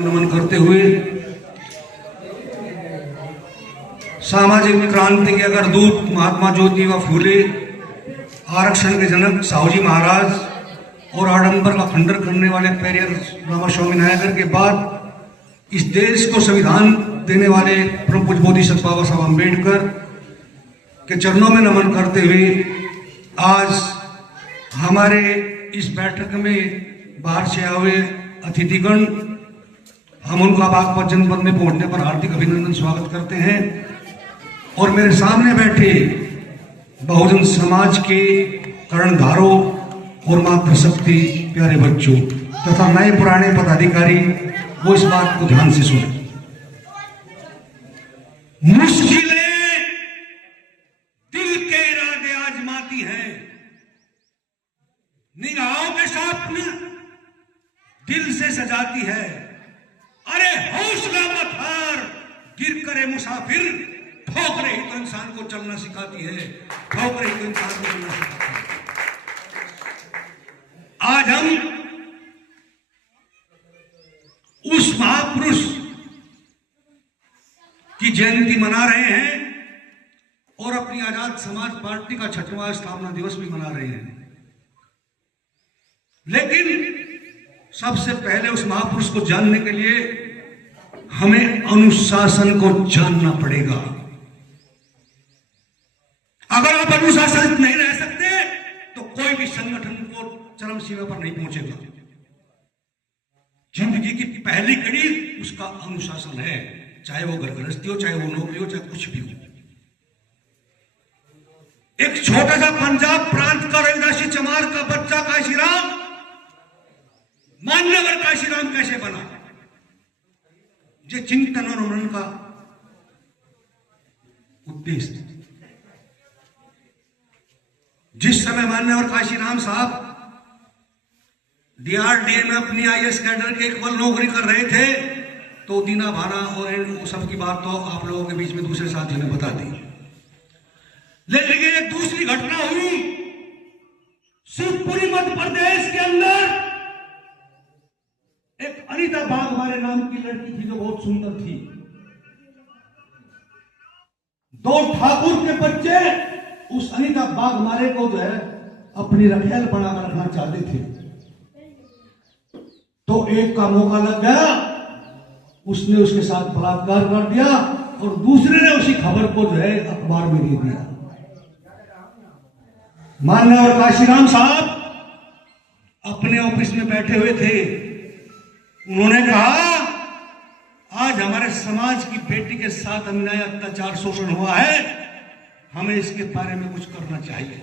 नमन करते हुए सामाजिक क्रांति के अगर दूत महात्मा ज्योतिबा फूले, आरक्षण के जनक साहूजी महाराज और आडंबर का खंडन करने वाले पेरियर रामास्वामी नायकर के बाद इस देश को संविधान देने वाले परम पूज्य बोधिसत्व बाबा साहब अम्बेडकर के चरणों में नमन करते हुए आज हमारे इस बैठक में बाहर से आए हुए अतिथिगण, हम उनका बागपत जनपद में पहुंचने पर हार्दिक अभिनंदन स्वागत करते हैं। और मेरे सामने बैठे बहुजन समाज के कर्णधारों और मातृशक्ति प्यारे बच्चों तथा नए पुराने पदाधिकारी, वो इस बात को ध्यान से सुने। मुश्किलें दिल के इरादे आजमाती हैं, निगाहों के स्वप्न दिल से सजाती है। अरे हौसला मत हार, गिर करे मुसाफिर, ठोकरे ही तो इंसान को चलना सिखाती है, ठोकरे ही तो इंसान को चलना सिखाती है। आज हम उस महापुरुष की जयंती मना रहे हैं और अपनी आजाद समाज पार्टी का 6वां स्थापना दिवस भी मना रहे हैं। लेकिन सबसे पहले उस महापुरुष को जानने के लिए हमें अनुशासन को जानना पड़ेगा। अगर आप अनुशासित नहीं रह सकते तो कोई भी संगठन को चरम सीमा पर नहीं पहुंचेगा। जिंदगी की पहली कड़ी उसका अनुशासन है, चाहे वो घर गृहस्थी हो, चाहे वो नौकरी हो, चाहे कुछ भी हो। एक छोटा सा पंजाब प्रांत का रविदासी चमार का बच्चा काशीराम मान्यवर काशीराम कैसे बना, ये चिंतन और मनन का उद्देश्य। जिस समय मान्यवर काशीराम साहब डीआरडीए में अपनी आईएएस कैडर के केवल नौकरी कर रहे थे तो दीना भाना और सबकी बात तो आप लोगों के बीच में दूसरे साथियों ने बता दी। लेकिन एक दूसरी घटना हुई शिवपुरी मध्य प्रदेश के अंदर। एक अनीता बागमारे नाम की लड़की थी जो बहुत सुंदर थी। 2 ठाकुर के बच्चे उस अनीता बागमारे को जो है अपनी रखेल बनाकर रखना चाहते थे। तो एक का मौका लग गया, उसने उसके साथ बलात्कार कर दिया और दूसरे ने उसी खबर को जो है अखबार में दे दिया। मान्यवर काशीराम साहब अपने ऑफिस में बैठे हुए थे। उन्होंने कहा आज हमारे समाज की बेटी के साथ अन्याय, अत्याचार, शोषण हुआ है, हमें इसके बारे में कुछ करना चाहिए।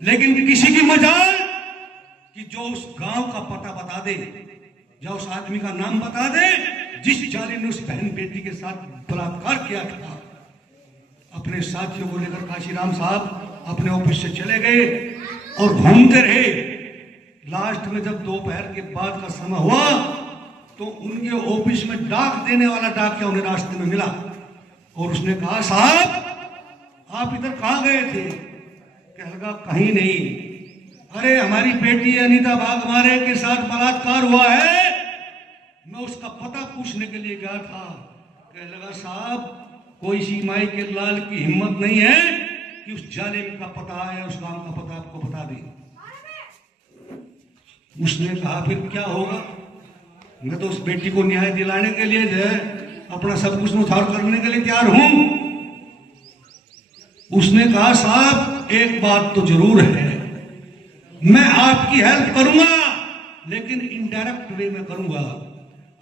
लेकिन किसी की मजाल कि जो उस गांव का पता बता दे या उस आदमी का नाम बता दे जिस जालिम ने उस बहन बेटी के साथ बलात्कार किया था। अपने साथियों को लेकर काशीराम साहब अपने ऑफिस से चले गए और घूमते रहे। लास्ट में जब दोपहर के बाद का समय हुआ तो उनके ऑफिस में डाक देने वाला डाकिया उन्हें रास्ते में मिला और उसने कहा, साहब आप इधर कहां गए थे? कहने लगा कहीं नहीं, अरे हमारी बेटी अनीता बागमारे के साथ बलात्कार हुआ है, मैं उसका पता पूछने के लिए गया था। कहने लगा साहब कोई सी माई के लाल की हिम्मत नहीं है कि उस जालिम का पता है, उस गांव का पता आपको बता दे। उसने कहा फिर क्या होगा, मैं तो उस बेटी को न्याय दिलाने के लिए जो है अपना सब कुछ उधार करने के लिए तैयार हूं। उसने कहा साहब एक बात तो जरूर है, मैं आपकी हेल्प करूंगा लेकिन इनडायरेक्ट वे में करूंगा।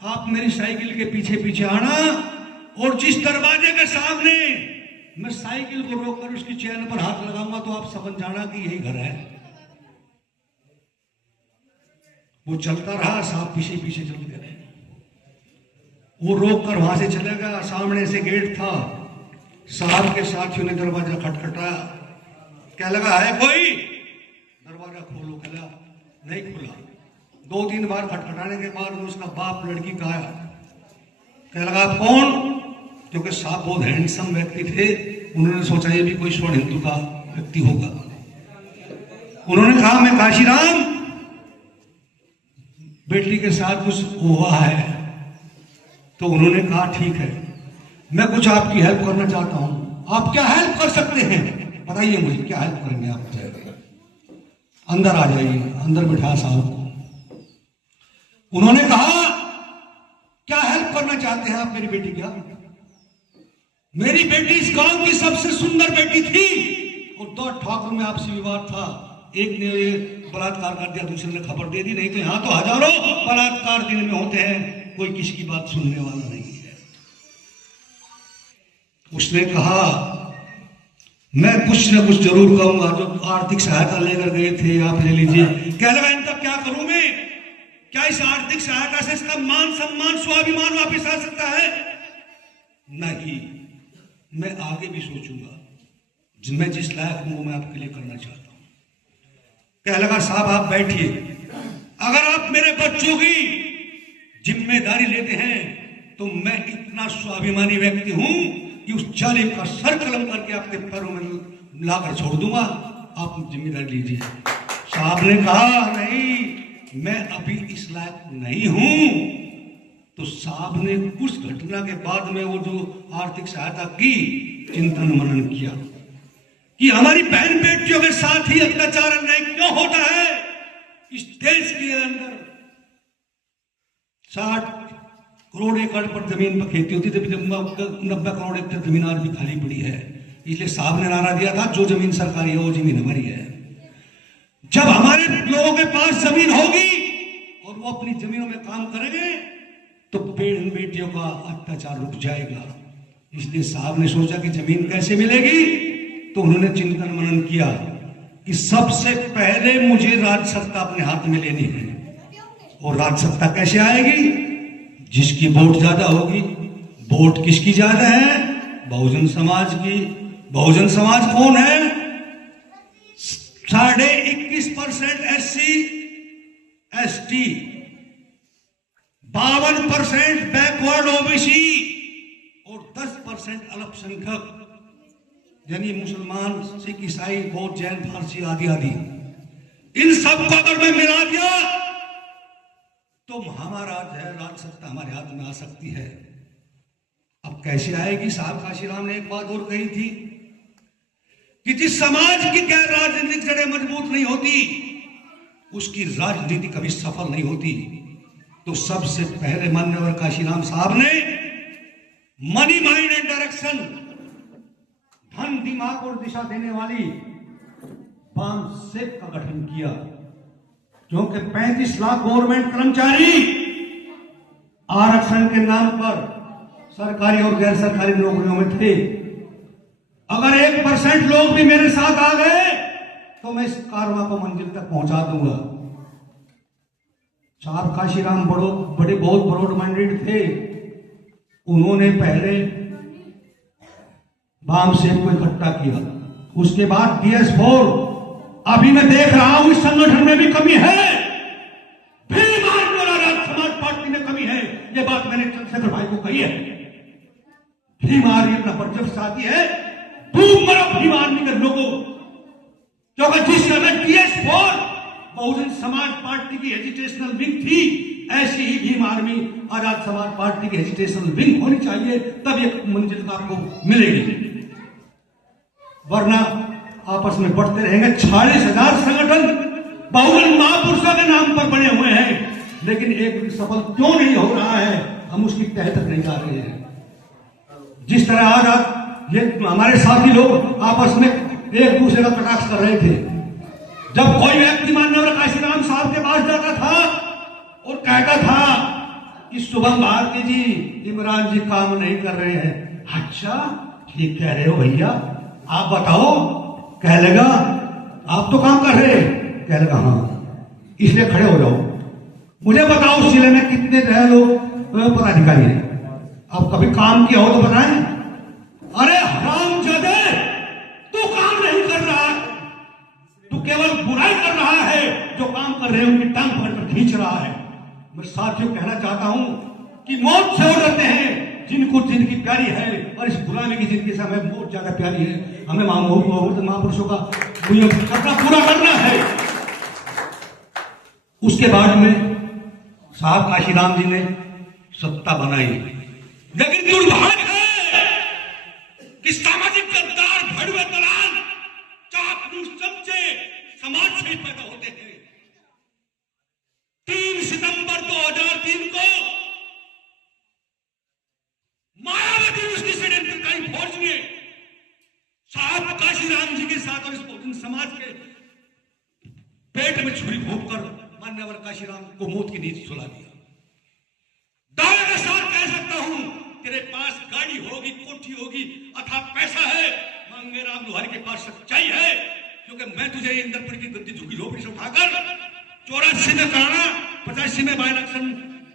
आप मेरी साइकिल के पीछे पीछे आना और जिस दरवाजे के सामने मैं साइकिल को रोककर उसकी चैन पर हाथ लगाऊंगा तो आप समझ जाना कि यही घर है। वो चलता रहा, साहब पीछे पीछे चलते रहे। वो रोक कर वहां से चले गया। सामने से गेट था, साहब के साथियों ने दरवाजा खटखटाया। क्या लगा है कोई? दरवाजा खोलो। कहला नहीं खुला। 2-3 बार खटखटाने के बाद उसका बाप लड़की का आया। कहने लगा कौन? क्योंकि साहब बहुत हैंडसम व्यक्ति थे, उन्होंने सोचा ये भी कोई स्वर्ण हिंदू का व्यक्ति होगा। उन्होंने कहा मैं काशीराम बेटी के साथ कुछ हुआ है। तो उन्होंने कहा ठीक है, मैं कुछ आपकी हेल्प करना चाहता हूं। आप क्या हेल्प कर सकते हैं, बताइए मुझे, क्या हेल्प करेंगे आप? अंदर आ जाइए। अंदर बिठा साहब को। उन्होंने कहा क्या हेल्प करना चाहते हैं आप मेरी बेटी का? मेरी बेटी इस गांव की सबसे सुंदर बेटी थी और दो ठाकुर में आपसी विवाद था। एक ने बलात्कार कर दिया, दूसरे ने खबर दे दी। नहीं तो यहां तो हजारों बलात्कार दिन में होते हैं, कोई किसी की बात सुनने वाला नहीं है। उसने कहा मैं कुछ ना कुछ जरूर कहूंगा। जो आर्थिक सहायता लेकर गए थे आप ले लीजिए। कह लगा इनका क्या करूं मैं? क्या इस आर्थिक सहायता से इसका मान सम्मान स्वाभिमान वापिस आ सकता है? नहीं, मैं आगे भी सोचूंगा। मैं जिस लायक हूं वो मैं आपके लिए करना चाहता हूं। कह लगा साहब आप बैठिए। अगर आप मेरे बच्चों की जिम्मेदारी लेते हैं तो मैं इतना स्वाभिमानी व्यक्ति हूं कि उस जालिम का सर कलम करके आपके पैरों में लाकर छोड़ दूंगा। आप जिम्मेदारी लीजिए। साहब ने कहा नहीं, मैं अभी इस लायक नहीं हूं। तो साहब ने उस घटना के बाद में वो जो आर्थिक सहायता की चिंतन मनन किया कि हमारी बहन बेटियों के साथ ही अत्याचार अन्याय क्यों होता है। इस देश के अंदर 60 करोड़ एकड़ पर जमीन पर खेती होती थी, 90 करोड़ एकड़ जमीन आज भी खाली पड़ी है। इसलिए साहब ने नारा दिया था जो जमीन सरकारी है वो जमीन हमारी है। जब हमारे लोगों के पास जमीन होगी और वो अपनी जमीनों में काम करेंगे तो बहन बेटियों का अत्याचार रुक जाएगा। इसलिए साहब ने सोचा कि जमीन कैसे मिलेगी। तो उन्होंने चिंतन मनन किया कि सबसे पहले मुझे राज सत्ता अपने हाथ में लेनी है। और राज सत्ता कैसे आएगी? जिसकी वोट ज्यादा होगी। वोट किसकी ज्यादा है? बहुजन समाज की। बहुजन समाज कौन है? 21.5% SC ST, 52% बैकवर्ड OBC और 10% अल्पसंख्यक यानी मुसलमान, सिख, ईसाई, बौद्ध, जैन, फारसी आदि आदि। इन सबको अगर मैं मिला दिया तो हमारा राज सत्ता हमारे हाथ में आ सकती है। अब कैसे आएगी? साहब काशीराम ने एक बात और कही थी कि जिस समाज की गैर राजनीतिक जड़ें मजबूत नहीं होती उसकी राजनीति कभी सफल नहीं होती। तो सबसे पहले मान्यवर काशीराम साहब ने मनी माइंड एंड डायरेक्शन, धन दिमाग और दिशा देने वाली बामसेप का गठन किया। क्योंकि 35 लाख गवर्नमेंट कर्मचारी आरक्षण के नाम पर सरकारी और गैर सरकारी नौकरियों में थे। अगर 1% लोग भी मेरे साथ आ गए तो मैं इस कारवां को मंजिल तक पहुंचा दूंगा। साहब काशीराम बड़े बहुत ब्रॉड माइंडेड थे। उन्होंने पहले बामसेप को इकट्ठा किया, उसके बाद DS4। अभी मैं देख रहा हूं इस संगठन में भी कमी है। भीम आर्मी और आजाद समाज पार्टी में कमी है। यह बात मैंने चंद्रशेखर भाई को कही है। भीम आर्मी अपना बर्जब साथी है। धूम मरो भीम आर्मी के लोगों। क्योंकि जिस समय DS4 बहुजन समाज पार्टी की एजुटेशनल विंग थी, ऐसी ही भीम आर्मी आजाद समाज पार्टी की एजुटेशनल विंग होनी चाहिए, तब ये मंजिल आपको मिलेगी। वरना आपस में बढ़ते रहेंगे। 40,000 संगठन बहुजन महापुरुषों के नाम पर बने हुए हैं, लेकिन एक भी सफल क्यों नहीं हो रहा है? हम उसकी तह तक नहीं जा रहे हैं। जिस तरह आज ये हमारे साथी लोग आपस में एक दूसरे का कटाक्ष कर रहे थे। जब कोई व्यक्ति माननीय काशीराम साहब के पास जाता था और कहता था कि शुभम भारती जी, इमरान जी काम नहीं कर रहे हैं। अच्छा ठीक कह रहे हो भैया, आप बताओ। कह लगा आप तो काम कर रहे। कह लगा हाँ, इसलिए खड़े हो जाओ। मुझे बताओ उस जिले में कितने लोग पदाधिकारी हैं? आप कभी काम किया हो तो बताएं। अरे हरामजादे, तू काम नहीं कर रहा, तू केवल बुराई कर रहा है। जो काम कर रहे हैं उनकी टांग पकड़कर खींच रहा है। मैं साथियों कहना चाहता हूं कि मौत से वो डरते हैं जिनको जिंदगी प्यारी है, और इस गुलामी की जिंदगी से हमें बहुत ज्यादा प्यारी है। हमें महापुरुषों का सपना पूरा करना है। उसके बाद में साहब काशीराम जी ने सत्ता बनाई, लेकिन दुर्भाग्य है कि सामाजिक गद्दार, भड़वे दलाल, चापलूस चमचे समाज से ही पैदा होते हैं। 3 सितंबर 2003 को मायावती उसकी षड्यंत्रकारी फौज ने साहब काशीराम जी के साथ और इस बहुजन समाज के पेट में छुरी भोंककर मान्यवर काशीराम को मौत की नींद सुला दिया। दावे के साथ कह सकता हूं, तेरे पास गाड़ी होगी, कोठी होगी, अथाह पैसा है, मांगेराम लोहारी के पास सच्चाई है, क्योंकि मैं तुझे इंद्रपुर की गद्दी झुकी झोपड़ी से उठाकर 84 में कराना, 85 में बाई इलेक्शन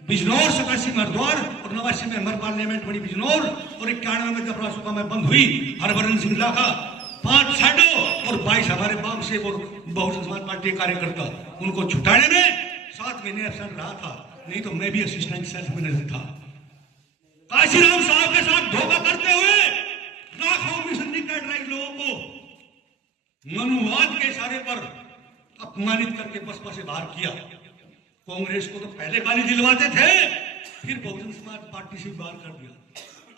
बिजनौर, 87 में हरिद्वार और 89 में हमारे पार्लियामेंट बनी बिजनौर और 91 में जब रासुका में बंद हुई हरभजन सिंह लाखा, 5 साइडों और 22 हमारे बाम से और बहुजन समाज पार्टी के कार्यकर्ता, उनको छुटाने में 7 महीने एब्सेंट रहा था, नहीं तो मैं भी असिस्टेंट सेल्फ मैनेजर था। काशीराम साहब के साथ धोखा करते हुए लाखों मिशन कैडराइज लोगों को मनुवाद के इशारे पर अपमानित करके बसपा से बाहर किया। कांग्रेस को तो पहले गाली दिलवाते थे, फिर बहुजन समाज पार्टी से बाहर कर दिया।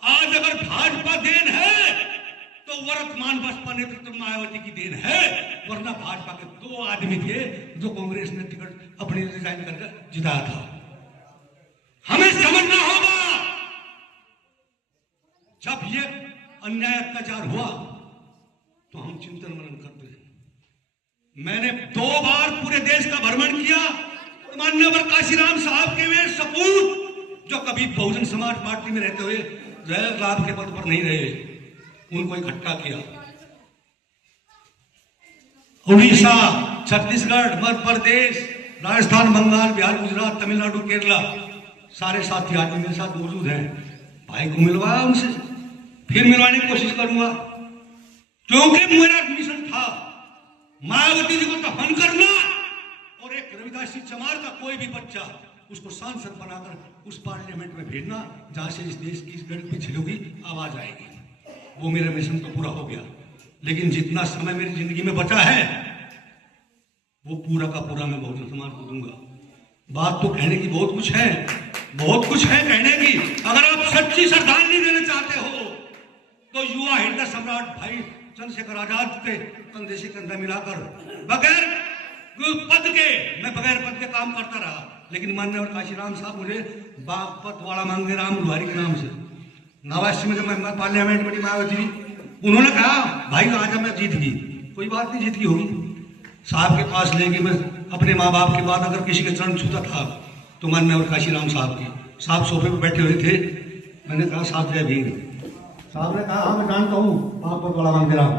आज अगर भाजपा देन है तो वर्तमान बसपा नेतृत्व मायावती की देन है, वरना भाजपा के 2 आदमी थे जो कांग्रेस ने टिकट अपनी रिजाइन करके जिताया था। हमें समझना होगा, जब ये अन्याय अत्याचार हुआ तो हम चिंतन मनन करते हैं। मैंने 2 बार पूरे देश का भ्रमण किया, मान्यवर काशीराम साहब के वे सपूत जो कभी बहुजन समाज पार्टी में रहते हुए जय लाभ के पद पर नहीं रहे, उनको इकट्ठा किया। उड़ीसा, छत्तीसगढ़, मध्य प्रदेश, राजस्थान, बंगाल, बिहार, गुजरात, तमिलनाडु, केरला, सारे साथी आज मेरे साथ मौजूद हैं। भाई को मिलवाया उनसे, फिर मिलवाने की कोशिश करूंगा, क्योंकि मेरा मिशन था मायावती जी को दफन करना और एक रविदासी चमार का कोई भी बच्चा उसको सांसद बनाकर उस पार्लियामेंट में भेजना जहां से इस देश की गणित की छिलोगी आवाज आएगी। वो मेरा मिशन तो पूरा हो गया, लेकिन जितना समय मेरी जिंदगी में बचा है वो पूरा का पूरा मैं बहुजन समाज को दूंगा। बात तो कहने की बहुत कुछ है, बहुत कुछ है कहने की। अगर आप सच्ची श्रद्धांजलि देना चाहते हो तो युवा हृदय सम्राट भाई चंद्रशेखर आजाद के कंधे से कंधा मिलाकर बगैर पद के, मैं बगैर पद के काम करता रहा, लेकिन मान्यवर काशीराम साहब मुझे बागपत वाला मांगेराम लोहारी के नाम से 89 में जब मैं पार्लियामेंट बनी मायावती, उन्होंने कहा भाई आजा मैं जीत गई, कोई बात नहीं जीत गई होगी, साहब के पास लेके मैं अपने माँ बाप के बाद अगर किसी के चरण छूता था तो मान्यवर काशीराम साहब की। साहब सोफे पर बैठे हुए थे, मैंने कहा साहब जय भीम। साहब ने कहा हाँ मैं जानता हूँ बागपत वाला मांगेराम।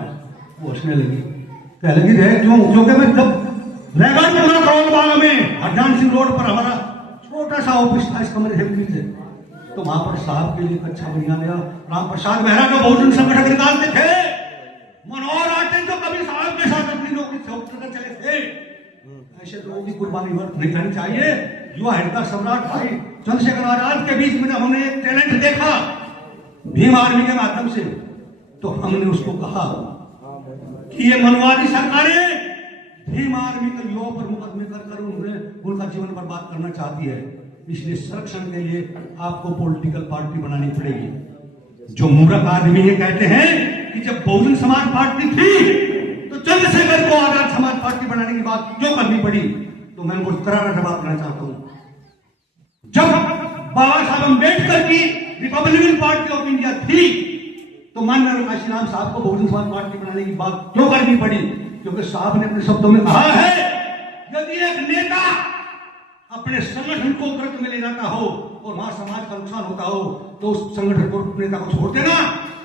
वो हंसने लगी, कह लगी रहे क्यों, क्योंकि मैं जब रेगनपुरा करोलबाग में हरजान सिंह रोड पर हमारा छोटा सा ऑफिस था, इस कमरे से, तो वहां पर साहब के लिए कच्चा बनिया गया। राम प्रसाद मेहरा जो बहुजन संगठन निकालते थे, मनोहर आटे जो कभी साहब के साथ अपनी नौकरी छोड़कर चले थे, ऐसे लोगों की कुर्बानी वर्थ नहीं करनी चाहिए। युवा हृदय सम्राट भाई चंद्रशेखर आजाद के बीच में जब हमने एक टैलेंट देखा भीम आर्मी के माध्यम से, तो हमने उसको कहा कि ये मनवादी सरकारें भीम आर्मी के युवाओं पर मुकदमे कर उनका जीवन बर्बाद करना चाहती है, इसलिए संरक्षण के लिए आपको पॉलिटिकल पार्टी बनानी पड़ेगी। जो मूर्ख आदमी ये कहते हैं कि जब बहुजन समाज पार्टी थी तो चंद्रशेखर को आजाद समाज पार्टी बनाने की बात क्यों करनी पड़ी, तो मैं उनको करारा जवाब देना चाहता हूं। जब बाबा साहब अम्बेडकर की रिपब्लिकन पार्टी ऑफ इंडिया थी तो माननीय काशीराम साहब को बहुजन समाज पार्टी बनाने की बात क्यों करनी पड़ी, क्योंकि साहब ने अपने शब्दों में कहा है यदि एक नेता अपने संगठन को कर्क में ले जाता हो और वहां समाज का नुकसान होता हो तो उस संगठन को नेता को छोड़ देना,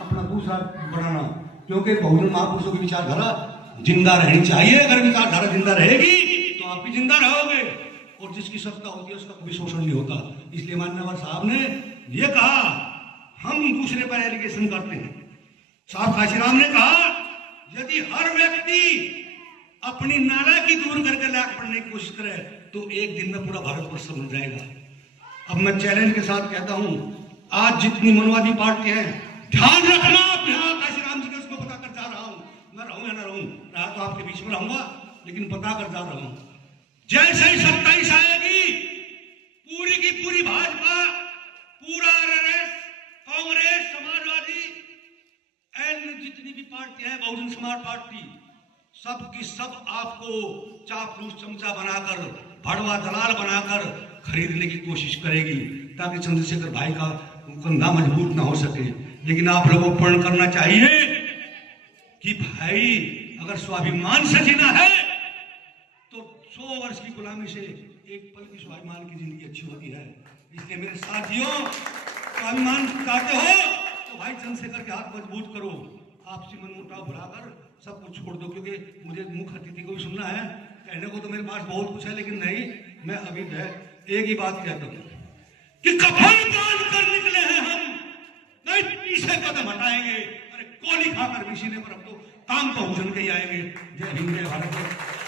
अपना दूसरा बढ़ाना, क्योंकि बहुजन महापुरुषों की विचारधारा जिंदा रहनी चाहिए। अगर विचारधारा जिंदा रहेगी तो आप भी जिंदा रहोगे और जिसकी सत्ता होती है उसका कोई शोषण नहीं होता। इसलिए मान्यवर साहब ने ये कहा, हम दूसरे पर एलिगेशन करते हैं। साहब काशीराम ने कहा यदि हर व्यक्ति अपनी नालायकी दूर करके लायक पढ़ने की कोशिश करे तो एक दिन में पूरा भारतवर्ष बन जाएगा। अब मैं चैलेंज के साथ कहता हूं, आज जितनी मनवादी पार्टी है, ध्यान रखना, आप यहाँ काशीराम जी के उसको बताकर जा रहा हूं, मैं रहूं या ना रहूं, रहा तो आपके बीच में रहूंगा, लेकिन बताकर जा रहा हूं, जैसे ही 27 आएगी पूरी की पूरी भाजपा, पूरा आरएसएस, कांग्रेस, समाजवादी एंड जितनी भी पार्टियां हैं, बहुजन समाज पार्टी, सब की सब आपको चापलूस चमचा बनाकर, भड़वा दलाल बनाकर खरीदने की कोशिश करेगी ताकि चंद्रशेखर भाई का कंधा मजबूत ना हो सके। लेकिन आप लोगों को प्रण करना चाहिए कि भाई अगर स्वाभिमान से जीना है तो 100 वर्ष की गुलामी से एक पल की स्वाभिमान की जिंदगी अच्छी होती है। इसलिए मेरे साथियों, स्वाभिमान चाहते हो तो भाई चंद्रशेखर के हाथ मजबूत करो, आपसी मनमुटाव भुलाकर सब कुछ छोड़ दो। क्योंकि मुझे मुख्य अतिथि को भी सुनना है, कहने को तो मेरे पास बहुत कुछ है, लेकिन नहीं, मैं अभी एक ही बात कहता हूँ कि कफन बांध कर निकले हैं हम, नहीं पीछे कदम हटाएंगे। अरे गोली खाकर भी सीने पर हम तो काम तो हुजन के ही आएंगे। जय हिंद, जय भारत।